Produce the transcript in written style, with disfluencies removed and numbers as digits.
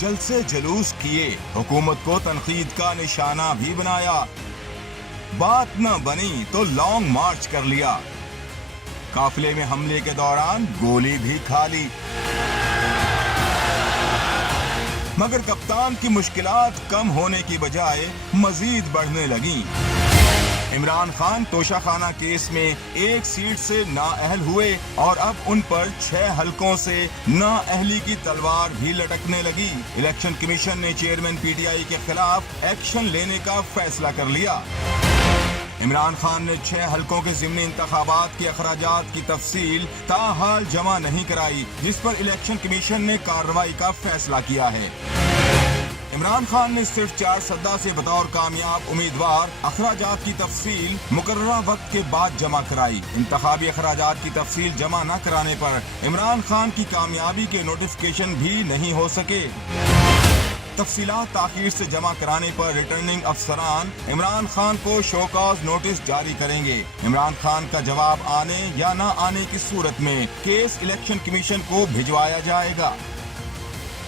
जलसे जुलूस किए, हुकूमत को तनकीद का निशाना भी बनाया। बात न बनी तो लॉन्ग मार्च कर लिया। काफिले में हमले के दौरान गोली भी खा ली। मगर कप्तान की मुश्किलात कम होने की बजाय मजीद बढ़ने लगी। इमरान खान तोशाखाना केस में 1 सीट से नाअहल हुए और अब उन पर 6 हलकों से नाअहली की तलवार भी लटकने लगी। इलेक्शन कमीशन ने चेयरमैन पीटीआई के खिलाफ एक्शन लेने का फैसला कर लिया। इमरान खान ने 6 हलकों के ज़िमनी इंतखाबात के अखराजात की तफसील ताहाल जमा नहीं कराई, जिस पर इलेक्शन कमीशन ने कार्रवाई का फैसला किया है। इमरान खान ने सिर्फ 4 सद्दा से बतौर कामयाब उम्मीदवार अखराजात की तफसील मुकर्ररा वक्त के बाद जमा कराई। इंतखाबी अखराजात की तफसील जमा न कराने पर इमरान खान की कामयाबी के नोटिफिकेशन भी नहीं हो सके। तफसीलात ताखीर से जमा कराने पर रिटर्निंग अफसरान इमरान खान को शोकॉज नोटिस जारी करेंगे। इमरान खान का जवाब आने या न आने की सूरत में केस इलेक्शन कमीशन को भिजवाया जाएगा।